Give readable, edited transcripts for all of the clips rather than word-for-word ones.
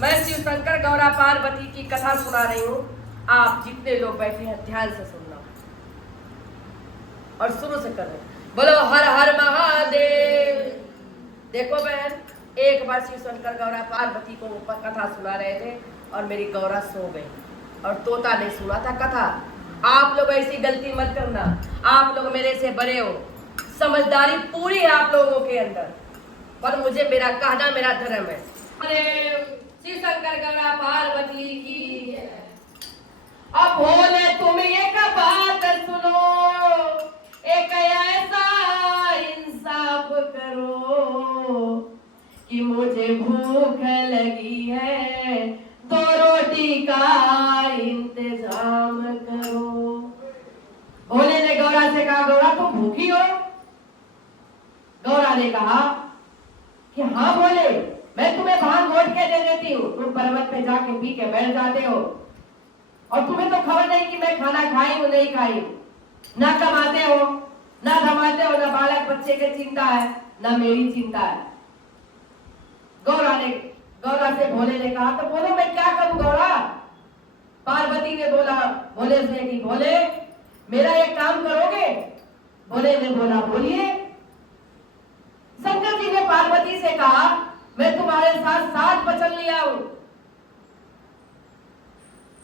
मैं शिव शंकर गौरा पार्वती की कथा सुना रही हूँ। आप जितने लोग बैठे हैं ध्यान से सुनना और शुरू से कर रहे हैं। बोलो हर हर महादेव। देखो बहन, एक बार शिव शंकर गौरा पार्वती को ऊपर कथा सुना रहे थे और मेरी गौरा सो गई और तोता ने सुना था कथा। आप लोग ऐसी गलती मत करना, आप लोग मेरे से बड़े हो, समझदारी पूरी है आप लोगों के अंदर, पर मुझे मेरा कहना मेरा धर्म है। शिव शंकर गौरा पार्वती की। अब भोले तुम एक बात सुनो, एक ऐसा इंसाफ करो कि मुझे भूख लगी है तो रोटी का इंतजाम करो। भोले ने गौरा से कहा, गौरा तुम भूखी हो? गौरा ने कहा कि हाँ भोले, मैं तुम्हें भांग घोट के दे देती हूँ, तुम पर्वत पे जाके पी के बैठ जाते हो और तुम्हें तो खबर नहीं कि मैं खाना खाई हूँ नहीं खाई हूँ। ना कमाते हो, ना धमाते हो, ना बालक बच्चे की चिंता है, ना मेरी चिंता है। गौरा से भोले ने कहा, तो बोलो मैं क्या करूं गौरा? पार्वती ने बोला भोले से कि भोले मेरा एक काम करोगे? भोले ने बोला बोलिए। शंकर जी ने पार्वती से कहा, मैं तुम्हारे साथ 7 वचन लिया हूं,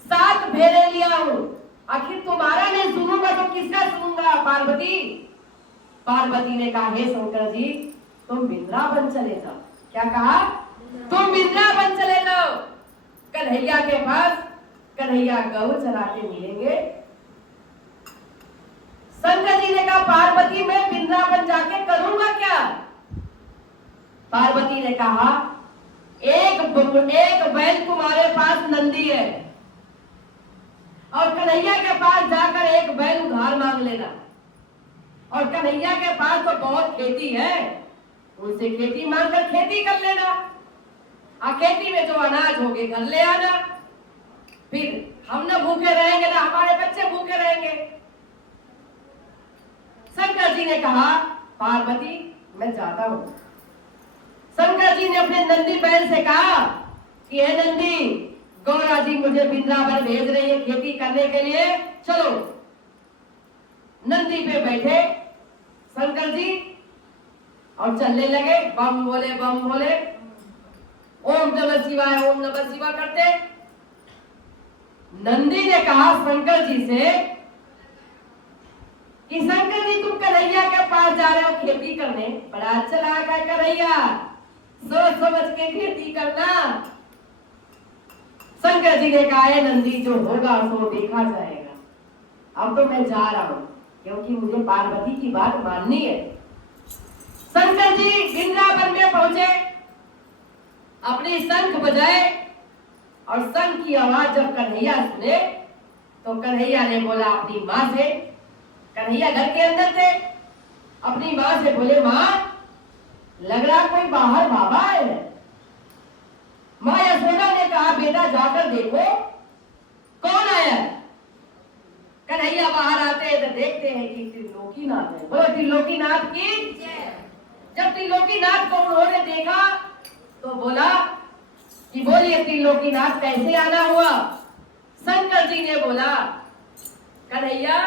7 फेरे लिया हूं, आखिर तुम्हारा नहीं सुनूंगा तो किसका सुनूंगा पार्वती? पार्वती ने कहा, हे शंकर जी तुम वृंदावन चले जाओ। क्या कहा? तुम वृंदावन चले जाओ, कन्हैया के पास कन्हैया गौ चराते मिलेंगे। शंकर जी ने कहा, पार्वती मैं वृंदावन जाके करूंगा क्या? पार्वती ने कहा, एक बैल तुम्हारे पास नंदी है और कन्हैया के पास जाकर एक बैल उधार मांग लेना, और कन्हैया के पास तो बहुत खेती है, उनसे खेती मांगकर खेती कर लेना, और खेती में जो अनाज होगे घर ले आना, फिर हम ना भूखे रहेंगे ना हमारे बच्चे भूखे रहेंगे। शंकर जी ने कहा, पार्वती मैं जाता हूं। शंकर जी ने अपने नंदी बैल से कहा कि हे नंदी, गौरा जी मुझे वृंदावन भेज रही है खेती करने के लिए, चलो। नंदी पे बैठे शंकर जी और चलने लगे, बम बोले बम बोले, ओम नमः शिवाय ओम नमः शिवाय करते। नंदी ने कहा शंकर जी से कि शंकर जी तुम कन्हैया के पास जा रहे हो खेती करने, बड़ा अच्छा लगा कन्हैया, सोच समझ के खेती करना। शंकर जी ने कहा, नंदी जो होगा सो देखा जाएगा, अब तो मैं जा रहा हूं क्योंकि मुझे पार्वती की बात माननी है। शंकर जी वृंदावन में पहुंचे, अपनी शंख बजाए और शंख की आवाज जब कन्हैया सुने तो कन्हैया ने बोला अपनी माँ से, कन्हैया घर के अंदर थे, अपनी माँ से बोले, माँ लग रहा कोई बाहर बाबा है। माँ यशोदा ने कहा, बेटा जाकर देखो कौन आया। कन्हैया बाहर आते हैं तो देखते हैं कि त्रिलोकीनाथ है। बोलो त्रिलोकीनाथ की। जब त्रिलोकीनाथ को उन्होंने देखा तो बोला कि बोलिए त्रिलोकीनाथ कैसे आना हुआ? शंकर जी ने बोला, कन्हैया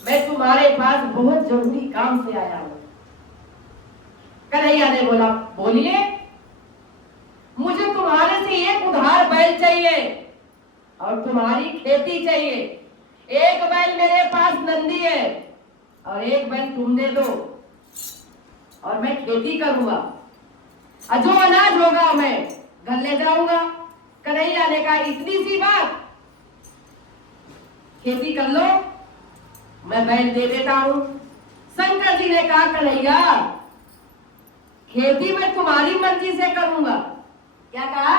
मैं तुम्हारे पास बहुत जरूरी काम से आया हूं। कन्हैया ने बोला बोलिए। मुझे तुम्हारे से एक उधार बैल चाहिए और तुम्हारी खेती चाहिए। एक बैल मेरे पास नंदी है और एक बैल तुम दे दो और मैं खेती करूंगा, और जो अनाज होगा मैं घर ले जाऊंगा। कन्हैया ने कहा, इतनी सी बात, खेती कर लो, मैं बैल दे देता हूं। शंकर जी ने कहा, कन्हैया खेती मैं तुम्हारी मर्जी से करूंगा। क्या कहा?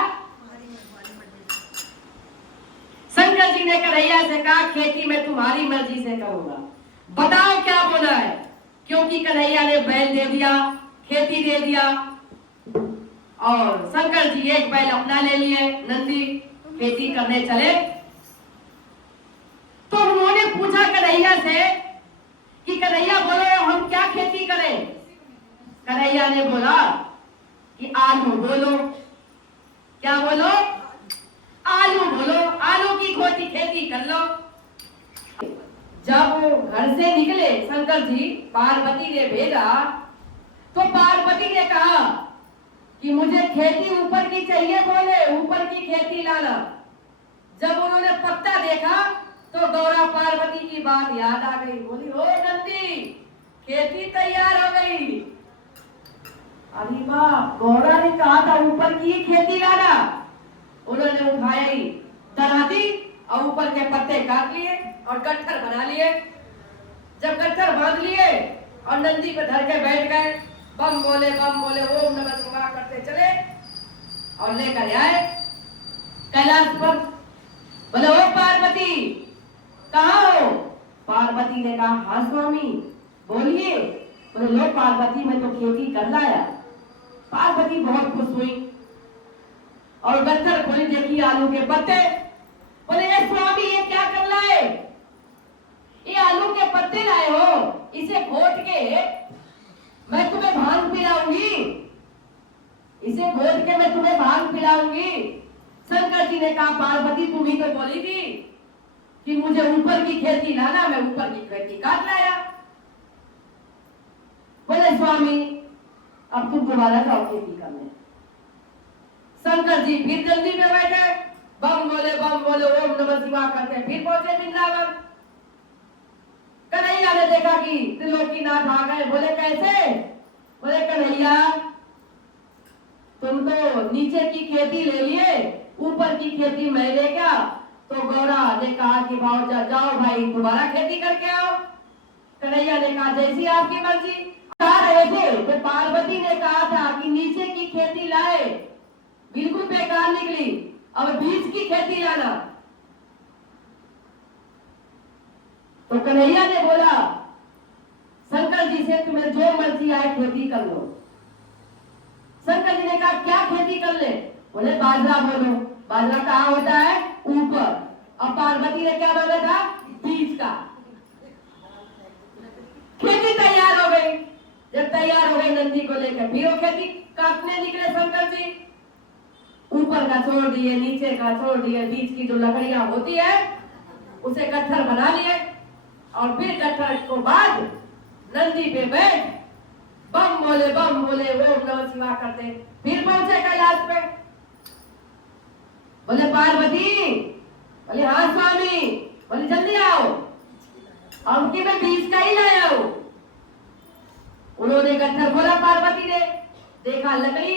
शंकर जी ने कन्हैया से कहा, खेती मैं तुम्हारी मर्जी से करूंगा, बताओ क्या बोला है? क्योंकि कन्हैया ने बैल दे दिया, खेती दे दिया, और शंकर जी एक बैल अपना ले लिए, नंदी खेती करने चले। तो उन्होंने पूछा कन्हैया से कि कन्हैया बोलो हम क्या खेती करें? कन्हैया ने बोला कि आलू बोलो। क्या बोलो? आलू बोलो, आलू की खेती कर लो। जब घर से निकले शंकर जी, पार्वती ने भेजा, तो पार्वती ने कहा कि मुझे खेती ऊपर की चाहिए, बोले ऊपर की खेती लाना। जब उन्होंने पत्ता देखा तो गौरा पार्वती की बात याद आ गई, बोली ओ नंदी, खेती तैयार हो गई। अरे वाह, गौरा ने कहा था ऊपर की खेती लाना। उन्होंने उठाया ही तराती और ऊपर के पत्ते काट लिए और गट्ठर बना लिए। जब गट्ठर बांध लिए और नंदी पे धर के बैठ गए, बम बोले ओम नमः शिवाय करते चले और लेकर आए कैलाश पर। बोले ओ पार्वती, कहाँ हो? पार्वती ने कहा हाँ स्वामी बोलिए। बोले लो पार्वती, मैं तो खेती कर लाया। पार्वती बहुत खुश हुई और गट्ठर खोली, देखी आलू के पत्ते। बोले ये स्वामी, ये क्या कर लाए? ये आलू के पत्ते लाए हो, इसे घोट के मैं तुम्हें भांग पिलाऊंगी, इसे घोट के मैं तुम्हें भांग पिलाऊंगी। शंकर जी ने कहा पार्वती, तुम ही तो बोली थी कि मुझे ऊपर की खेती लाना, मैं ऊपर की खेती काट लाया। बोले स्वामी, अब तुम दोबारा जाओ खेती करने। शंकर जी फिर जल्दी में बैठे, बम बोले ओम नमः शिवाय करते फिर पहुंचे वृंदावन। कन्हैया ने देखा कि त्रिलोकीनाथ आ गए। बोले कैसे? बोले कन्हैया, तुम तो नीचे की खेती ले लिए, ऊपर की खेती मैं ले गया। तो गौरा ने कहा कि जाओ भाई दोबारा खेती करके आओ। कन्हैया ने कहा जैसी आपकी मर्जी। कहा रहे थे तो पार्वती ने कहा था कि नीचे की खेती लाए, बिल्कुल बेकार निकली, अब बीच की खेती लाना। तो कन्हैया ने बोला शंकर जी से तुम्हें जो मर्जी आए खेती कर लो। शंकर जी ने कहा क्या खेती कर ले? बोले बाजरा बोलो। बाजरा कहाँ होता है? ऊपर। अब पार्वती ने क्या बोला था? बीज का। खेती तैयार हो गई। जब तैयार हो गई नंदी को लेकर फिर वो खेती काटने निकले शंकर जी। ऊपर का छोड़ दिए, नीचे का छोड़ दिए, बीच की जो लकड़ियां होती है उसे गट्ठर बना लिए और फिर गट्ठर को बाद नंदी पे बैठ बम बोले ओम नमः शिवाय करते फिर पहुंचे कैलाश पे। बोले पार्वती, बोले हाँ स्वामी। बोले जल्दी आओ, अब की मैं बीज का ही लाया हूं। उन्होंने गट्ठर खोला, पार्वती ने देखा लकड़ी।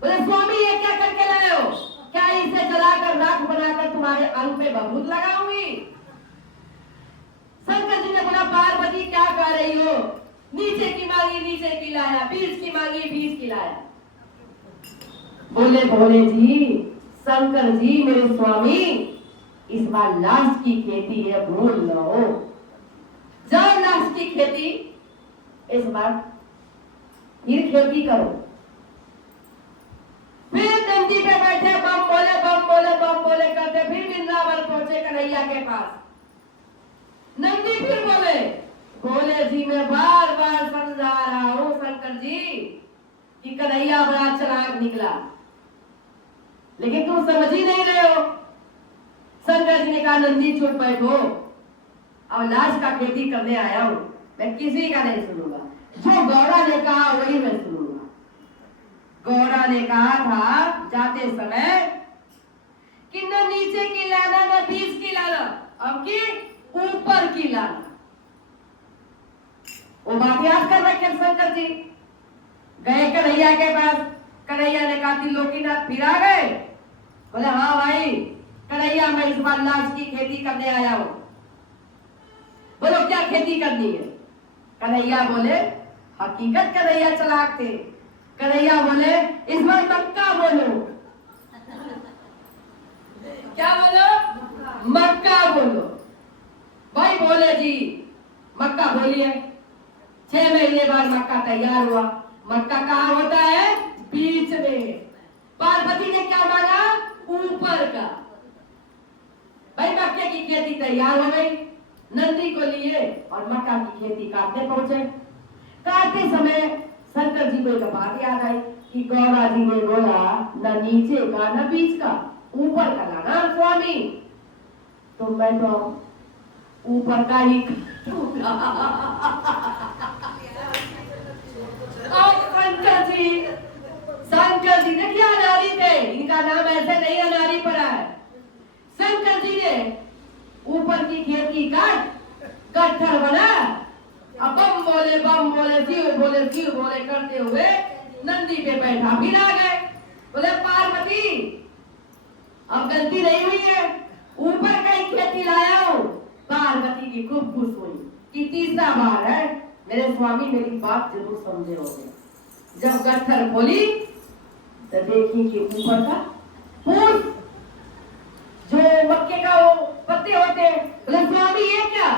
बोले स्वामी ये क्या करके लाए हो? क्या इसे जलाकर राख बनाकर तुम्हारे अंग पे बबूत लगाऊंगी? शंकर जी ने बोला पार्वती क्या कर रही हो? नीचे की मांगी नीचे की लाया, बीज की मांगी बीज की लाया। बोले भोले जी, शंकर जी मेरे स्वामी, इस बार लास्ट की खेती है, भूल लो। जाओ लास्ट की खेती, इस बार फिर खेती करो। फिर नंदी पे बैठे बम बोले करते फिर वृंदावन पहुंचे कन्हैया के पास। नंदी फिर बोले जी मैं बार बार समझा रहा हूं शंकर जी कि कन्हैया बड़ा चालाक निकला, लेकिन तुम समझ ही नहीं रहे हो। शंकर जी ने कहा नंदी चुप बैठो, अब लाश का खेती करने आया हूं, मैं किसी का नहीं सुनूंगा, जो गौड़ा ने कहा वही मैं सुनूंगा। गौड़ा ने कहा था जाते समय कि न नीचे की लाना न बीच की लाना, अब की ऊपर की लाना। वो बात याद कर रखे शंकर जी। गए कन्हैया के पास, कन्हैया ने कहा त्रिलोकीनाथ फिर आ गए? बोले हाँ भाई कन्हैया, मैं इस बार लाश की खेती करने आया हूं। बोलो क्या खेती करनी है? कन्हैया बोले, हकीकत कन्हैया चालाक थे। कन्हैया बोले इस बार मक्का बोलो। क्या बोलो? मक्का बोलो। भाई बोले जी मक्का बोलिए। 6 महीने बाद मक्का तैयार हुआ। मक्का कहाँ होता है? बीच में। पार्वती ने क्या मांगा? ऊपर का। भाई मक्के की खेती तैयार हो गई, नंदी को लिए और मक्का की खेती काटने पहुंचे। काटते समय शंकर जी को एक बात याद आई, कि गौरा जी ने बोला न नीचे का न बीच का, ऊपर का लाना स्वामी। तो मैं तो ऊपर का ही शंकर जी ने क्या अनारी थे, इनका नाम ऐसे नहीं अनारी पड़ा है। शंकर जी ने ऊपर की खेती काट गट्ठर बना, अब बम बोले शिव बोले करते हुए नंदी पे बैठा भी आ गए। बोले पार्वती अब गलती नहीं हुई है, ऊपर का ही खेती लाया हूं। पार्वती की खूब खुश हुई कि तीसरा बार है, मेरे स्वामी मेरी बात जरूर समझे होंगे। जब गट्ठर खोली तो देखी कि ऊपर का फूल जो मक्के का वो पत्ते होते, बोले स्वामी ये क्या?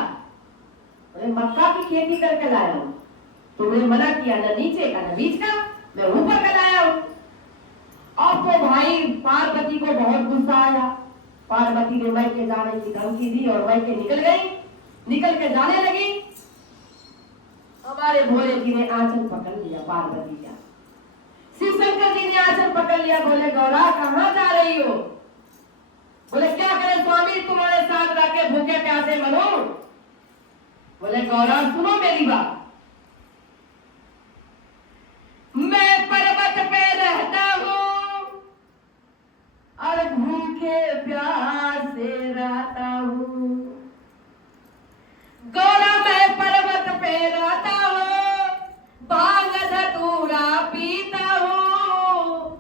बोले मक्का की खेती करके लाया हूं, तुमने मना किया न नीचे का न बीच का, मैं ऊपर का लाया हूं। अब तो भाई पार्वती को बहुत गुस्सा आया। पार्वती ने मैके जाने की धमकी दी और मैके निकल गई। निकल के जाने लगी, हमारे भोले जी ने आंचल पकड़ लिया पार्वती का। शिव शंकर जी ने आंचल पकड़ लिया, बोले गौरा कहाँ जा रही हो? बोले क्या करे स्वामी, तुम्हारे साथ रह के भूखे प्यासे मरो। बोले गौरा सुनो मेरी बात, मैं पर्वत पे रहता हूँ और भूखे प्यासे रहता हूँ। गौरा मैं पर्वत पे रहता हूँ, भांग धतूरा पीता हूँ,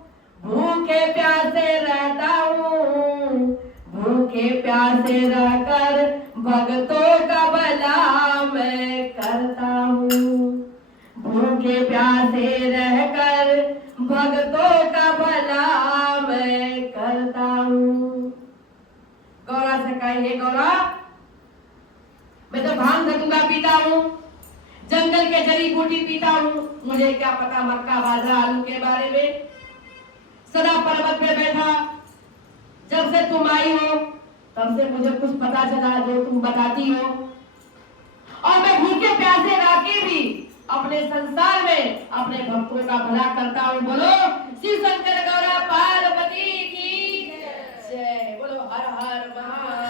भूखे प्यासे रहता हूँ, भूखे प्यासे रहकर भक्तों का भला मैं करता हूँ, भूखे प्यासे रहकर भक्तों का भला मैं करता हूँ। गौरा से कहिए गौरा मैं तो भांग धतूरा पीता हूँ, जंगल के जड़ी बूटी पीता हूँ, मुझे क्या पता मक्का बाजरा आलू के बारे में। सदा पर्वत पे बैठा, जब से तुम आई हो तब से मुझे कुछ पता चला जो तुम बताती हो, और मैं भूखे प्यासे रह के भी अपने संसार में अपने भक्तों का भला करता हूँ। बोलो शिव शंकर गौरा पार्वती की जय, बोलो हर हर महादेव।